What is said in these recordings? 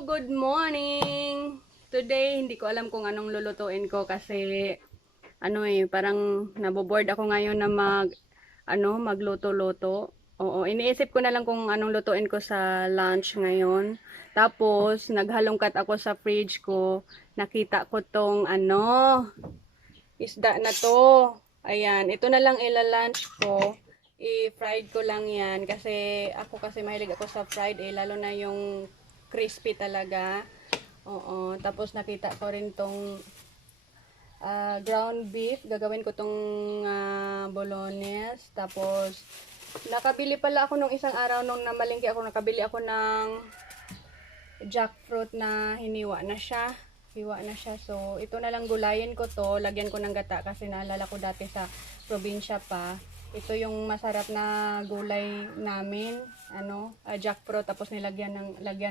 Good morning! Today, hindi ko alam kung anong lulutuin ko kasi parang naboboard ako ngayon na magluto-luto. Oo, iniisip ko na lang kung anong lutuin ko sa lunch ngayon. Tapos, naghalungkat ako sa fridge ko. Nakita ko tong isda na to. Ayan, ito na lang ila-lunch ko. I-fried ko lang yan kasi mahilig ako sa fried lalo na yung crispy talaga. Oo, tapos nakita ko rin tong ground beef. Gagawin ko tong bolognese. Tapos nakabili pala ako nung isang araw nung namalingki ako, nakabili ako ng jackfruit na hiniwa na siya. So, ito na lang gulayin ko to. Lagyan ko ng gata kasi naalala ko dati sa probinsya pa. Ito yung masarap na gulay namin. Jackfruit. Tapos lagyan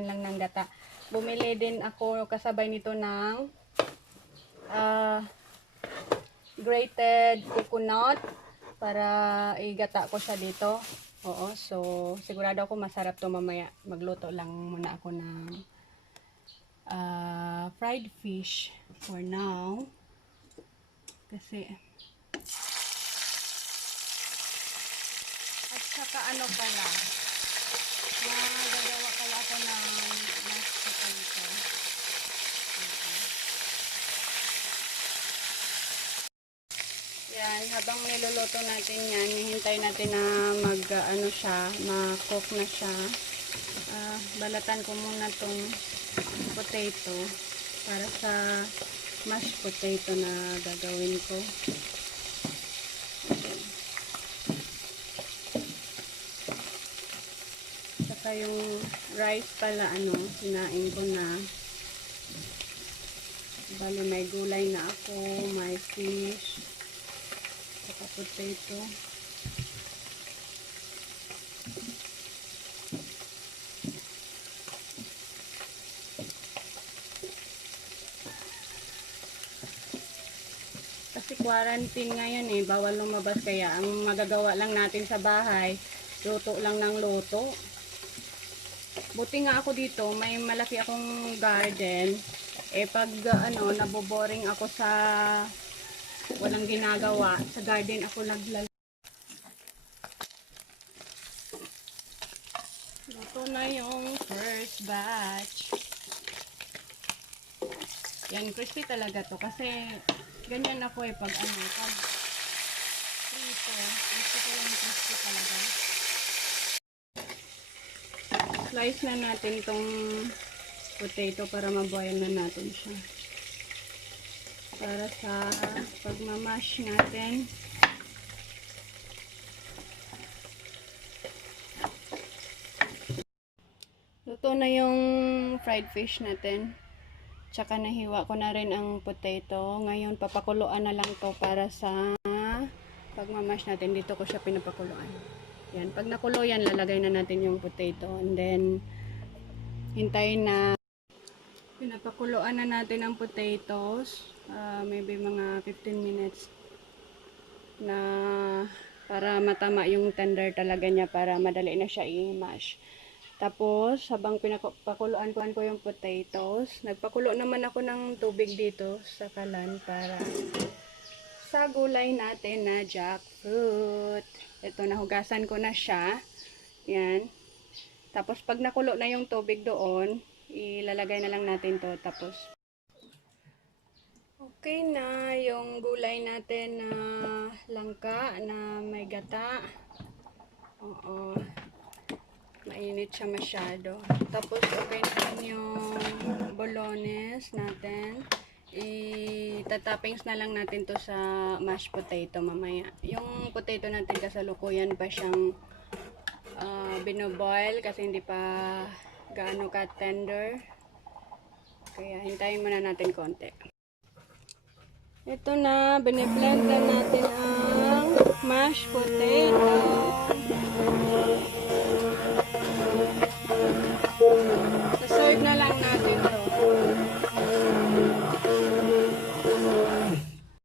lang ng gata. Bumili din ako kasabay nito ng grated coconut para igata ko siya dito. Oo, so sigurado ako masarap to mamaya. Magluto lang muna ako ng fried fish for now. Kasi at saka pala, gagawa pala ako ng mashed potato. Yan, habang niluluto natin yan, hihintay natin na ma-cook na siya. Balatan ko muna tong potato para sa mashed potato na gagawin ko. Saka yung rice pala, sinain ko na. Bali, may gulay na ako, may fish, saka potato. Kasi quarantine ngayon bawal lumabas, kaya ang magagawa lang natin sa bahay, luto lang ng luto. Buti nga ako dito, may malaki akong garden. Pag naboboring ako sa walang ginagawa, sa garden ako naglalaro. Luto na yung first batch. Yan, crispy talaga to kasi ganyan ako pag pag prito, gusto ko yung crispy talaga. Slice na natin tong potato para maboil na natin siya. Para sa pagmamash natin. Luto na yung fried fish natin. Tsaka nahiwa ko na rin ang potato. Ngayon papakuluan na lang to para sa pagmamash natin. Dito ko siya pinapakuluan. Yan, pag nakulo yan, lalagay na natin yung potato. And then hintayin na pinapakuluan na natin ang potatoes. Maybe mga 15 minutes na para matama yung tender talaga niya, para madali na siya i-mash. Tapos, habang pinapakuluan ko yung potatoes, nagpakulo naman ako ng tubig dito sa kalan para sa gulay natin na jackfruit. Ito, nahugasan ko na siya. Yan. Tapos, pag nakulo na yung tubig doon, ilalagay na lang natin to. Tapos, okay na yung gulay natin na langka na may gata. Oo. Mainit siya masyado. Tapos, okay na rin yung bolognese natin. Itatappings na lang natin to sa mashed potato mamaya. Yung potato natin kasalukuyan pa siyang binoboil kasi hindi pa gaano ka tender. Kaya hintayin muna natin konti. Ito na, biniblend na natin ang mashed potato.